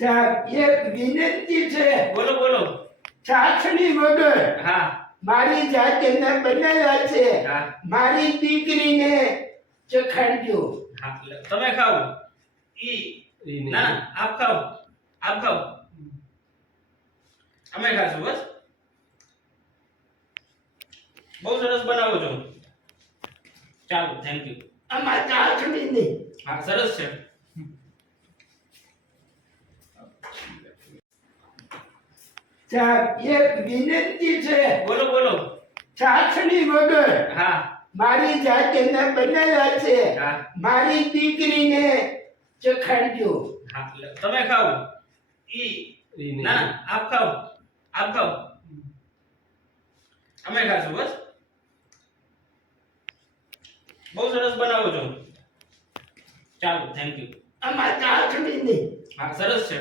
એક વિનંતી છે. બોલો બોલો. ચાસણી વગર હા મારી જાતે ન બનાવ્યા છે. હા મારી દીકરીને ચખાડજો. હા તમે ખાઓ. ઈ ના ના આપ ખાઓ. આપ ખાઓ. અમે ખાશું બસ. બહુ સરસ બનાવો છો. ચાલો થેન્ક યુ. આમાં ચાસણી નહીં. હા સરસ છે. એક વિનંતી છે. બોલો બોલો. ચાસણી વગર હા મારી જાતે ન બનાવ્યા છે. હા મારી દીકરીને ચખાડજો. હા તમે ખાઓ. ઈ ના ના આપ ખાઓ. આપ ખાઓ. અમે ખાશું બસ. બહુ સરસ બનાવો છો. ચાલો થેન્ક યુ. આમાં ચાસણી નહીં. હા સરસ છે.